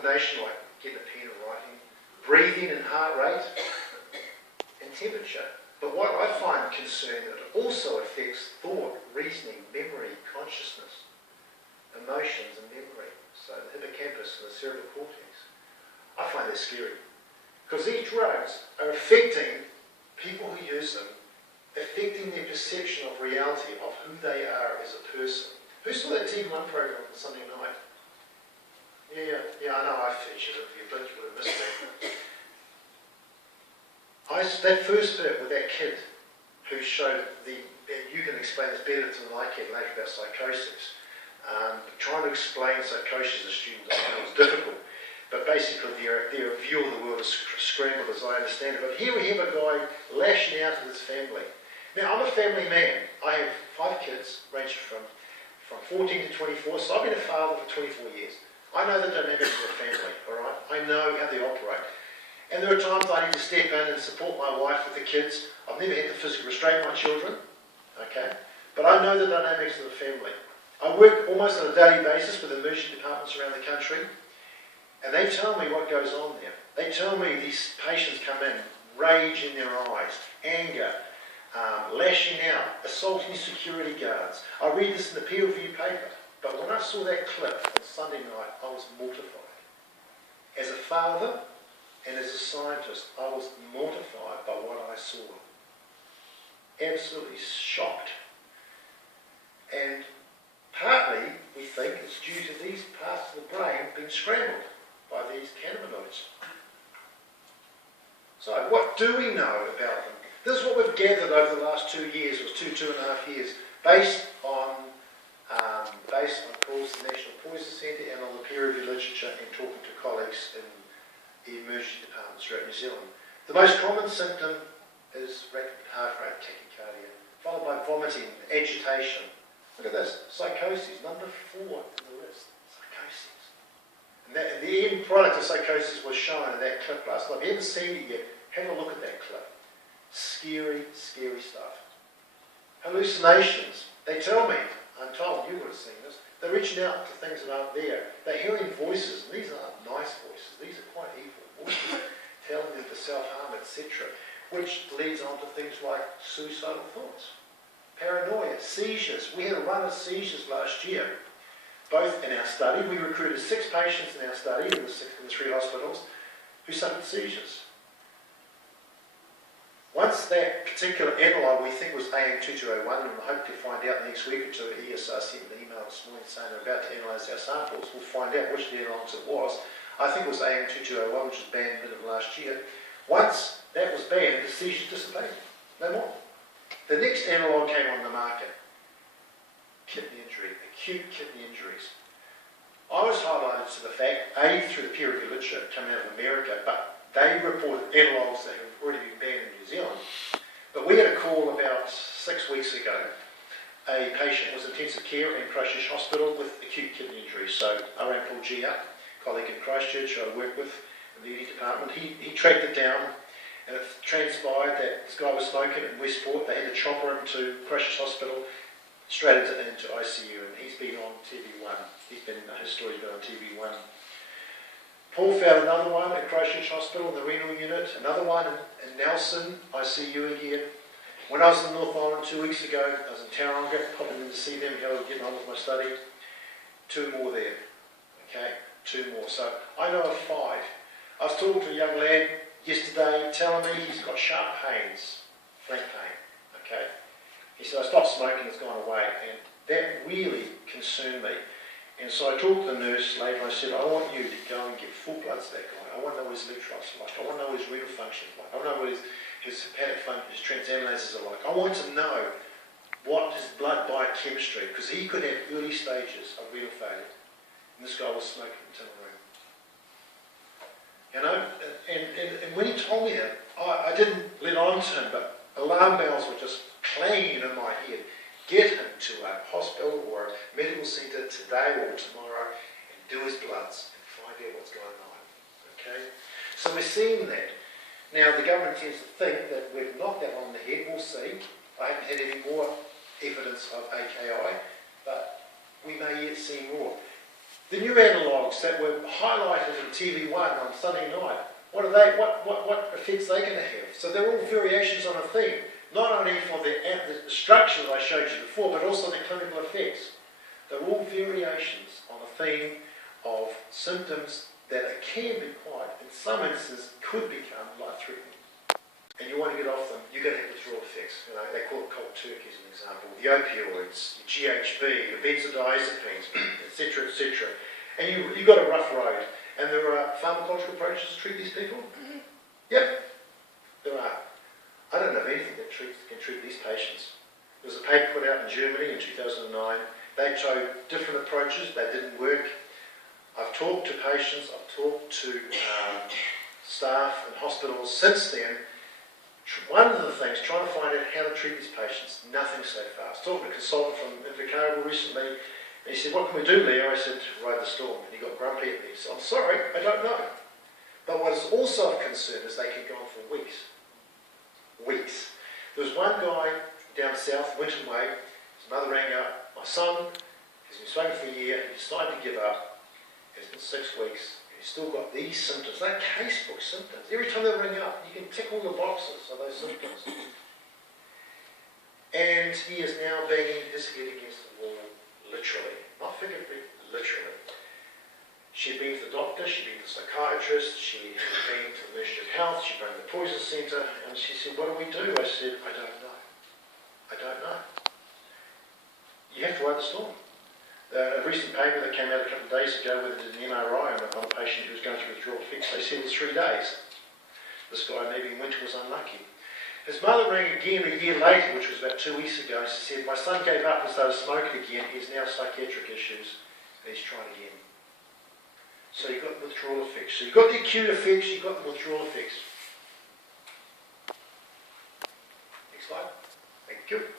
coordination, like getting a pen and writing, breathing and heart rate, and temperature. But what I find concerning, that it also affects thought, reasoning, memory, consciousness, emotions and memory. So the hippocampus and the cerebral cortex. I find that scary. Because these drugs are affecting people who use them, affecting their perception of reality, of who they are as a person. Who saw that TV1 program on Sunday night? Yeah, I know I featured it. If you blinked, you would have missed that. That first bit with that kid who showed you can explain this better than I can later about psychosis. Trying to explain psychosis to students was difficult. But basically their view of the world is scrambled as I understand it. But here we have a guy lashing out at his family. Now, I'm a family man. I have 5 kids, ranging from 14 to 24, so I've been a father for 24 years. I know the dynamics of the family, all right? I know how they operate. And there are times I need to step in and support my wife with the kids. I've never had to physically restrain my children, okay? But I know the dynamics of the family. I work almost on a daily basis with emergency departments around the country. And they tell me what goes on there. They tell me these patients come in, rage in their eyes, anger, lashing out, assaulting security guards. I read this in the peer review paper. But when I saw that clip on Sunday night, I was mortified. As a father and as a scientist, I was mortified by what I saw. Absolutely shocked. And partly, we think it's due to these parts of the brain being scrambled by these cannabinoids. So what do we know about them? This is what we've gathered over the last 2 years, or two and a half years, based on calls to the National Poison Centre and on the peer-reviewed literature and talking to colleagues in the emergency departments throughout New Zealand. The most common symptom is rapid heart rate, tachycardia, followed by vomiting, agitation. Look at this, psychosis, number 4 in the list, psychosis. And the end product of psychosis was shown in that clip last night. If you haven't seen it yet, have a look at that clip. Scary, scary stuff. Hallucinations. They tell me, I'm told you would have seen this, they're reaching out to things that aren't there. They're hearing voices, and these aren't nice voices. These are quite evil voices, telling them to self-harm, etc., which leads on to things like suicidal thoughts, paranoia, seizures. We had a run of seizures last year. Both in our study, we recruited 6 patients in our study in the 3 hospitals who suffered seizures. Once that particular analogue we think was AM2201, and we hope to find out next week or two, ESR sent an email this morning saying they're about to analyse our samples, we'll find out which of the analogues it was. I think it was AM2201, which was banned mid of last year. Once that was banned, the seizures dissipated. No more. The next analogue came on the market. Kidney injury, acute kidney injuries. I was highlighted to the fact, A, through the peer review literature coming out of America, but they reported analogues that have already been banned in New Zealand. But we had a call about 6 weeks ago. A patient was in intensive care in Christchurch Hospital with acute kidney injury. So I ran Paul G up, colleague in Christchurch who I work with in the ED department. He tracked it down, and it transpired that this guy was smoking in Westport. They had to chopper him to Christchurch Hospital, straight into ICU, and he's been on TV1. His story's been on TV1. Paul found another one at Christchurch Hospital in the renal unit, another one in Nelson, ICU again. When I was in North Island 2 weeks ago, I was in Tauranga, popping in to see them, how they were getting on with my study. 2 more there, okay, 2 more. So I know of 5. I was talking to a young lad yesterday, telling me he's got sharp pains, flank pain, okay. He said, I stopped smoking, it's gone away, and that really concerned me. And so I talked to the nurse later, and I said, I want you to go and get full bloods to that guy. I want to know what his electrolytes are like. I want to know what his renal function is like. I want to know what his hepatic function, his transaminases are like. I want to know what his blood biochemistry, because he could have early stages of renal failure. And this guy was smoking in Timaru. You know, and when he told me that, I didn't let on to him, but alarm bells were just clanging in my head. Get him to a hospital or a medical centre today or tomorrow and do his bloods and find out what's going on. Okay? So we're seeing that. Now the government tends to think that we've knocked that on the head. We'll see. I haven't had any more evidence of AKI, but we may yet see more. The new analogues that were highlighted in TV1 on Sunday night, what are they? What effects are they going to have? So they're all variations on a theme, not only for the structure that I showed you before, but also the clinical effects. They're all variations on a theme of symptoms that can be quite, in some instances, could become life-threatening. And you want to get off them, you've got to have withdrawal effects. You know, they call it cold turkey as an example. The opioids, the GHB, the benzodiazepines, etc., etc. And you've got a rough road. And there are pharmacological approaches to treat these people? Yep, there are. I don't know of anything that can treat these patients. There was a paper put out in Germany in 2009. They tried different approaches, they didn't work. I've talked to patients, I've talked to staff and hospitals since then. One of the things, trying to find out how to treat these patients, nothing so far. I was talking to a consultant from Invercargill recently, and he said, "What can we do, Leo?" I said, "Ride the storm." And he got grumpy at me. He said, "I'm sorry, I don't know." But what is also of concern is they can go on for weeks. Weeks. There was one guy down south, Winton Way, his mother rang up, "My son has been smoking for a year, he decided to give up. It's been 6 weeks. He's still got these symptoms." They're casebook symptoms. Every time they ring up, you can tick all the boxes of those symptoms. And he is now banging his head against the wall, literally. Not figuratively, literally. She'd been to the doctor, she'd been to the psychiatrist, she had been to the Ministry of Health, she'd been to the poison centre, and she said, "What do we do?" I said, "I don't know. I don't know." You have to ride the storm. A recent paper that came out a couple of days ago where they did an MRI on a patient who was going through withdrawal effects, they said it was 3 days. This guy, maybe in winter, was unlucky. His mother rang again a year later, which was about 2 weeks ago, and she said, "My son gave up and started smoking again. He has now psychiatric issues, and he's trying again." So you've got withdrawal effects. So you've got the acute effects, you've got the withdrawal effects. Next slide. Thank you.